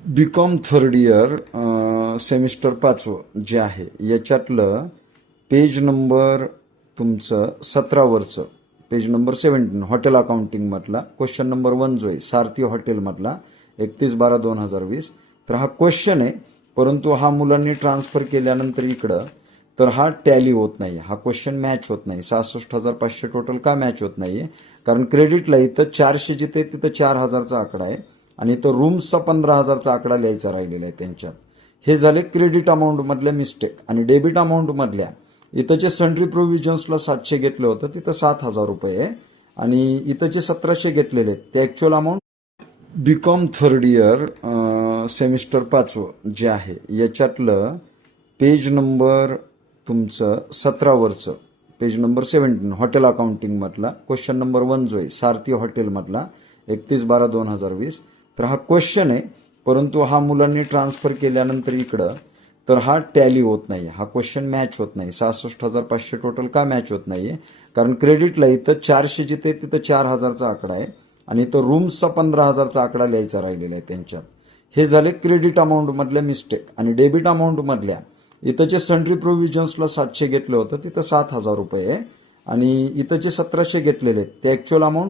BCom third year semester 5 जे आहे याच्यातलं पेज नंबर तुमचं 17वरचं पेज नंबर 17 हॉटेल अकाउंटिंगमधला क्वेश्चन नंबर 1 जो आहे सारथी हॉटेलमधला 31/12/2020. तर हा क्वेश्चन आहे, परंतु हा मुलांनी ट्रान्सफर केल्यानंतर इकडं तर हा टॅली होत नाही, हा क्वेश्चन मॅच होत नाही. 66,500 टोटल का मॅच होत नाहीये? कारण क्रेडिटला इथं 400 जिथे तिथं 4,000चा आकडा आहे आणि इथं रूम्सचा 15,000चा आकडा लिहायचा राहिलेला आहे त्यांच्यात. हे झाले क्रेडिट अमाऊंटमधल्या मिस्टेक. आणि डेबिट अमाऊंटमधल्या इथं जे सन्ड्री प्रोव्हिजन्सला 700 घेतलं होतं तिथं 7,000 रुपये आहे आणि इथं जे 1,700 घेतलेले आहेत ते actual amount. BCom third year semester 5 जे आहे याच्यातलं पेज नंबर तुमचं 17वरचं पेज नंबर 17 हॉटेल अकाउंटिंगमधला क्वेश्चन नंबर 1 जो आहे सारथी हॉटेलमधला 31/12/2020. तर हा क्वेश्चन आहे, परंतु हा मुलांनी ट्रान्सफर केल्यानंतर इकडं तर हा टॅली होत नाही, हा क्वेश्चन मॅच होत नाही. 66,500 टोटल का मॅच होत नाहीये? कारण क्रेडिटला इथं 400 जिथे तिथं 4,000चा आकडा आहे आणि इथं रूम्सचा 15,000चा आकडा लिहायचा राहिलेला आहे त्यांच्यात. हे झाले क्रेडिट अमाऊंटमधल्या मिस्टेक. आणि डेबिट अमाऊंटमधल्या इथं जे सन्ड्री प्रोव्हिजन्सला 700 घेतलं होतं तिथं 7,000 रुपये आहे आणि इथं जे 1,700 घेतलेले आहेत ते ॲक्च्युअल अमाऊंट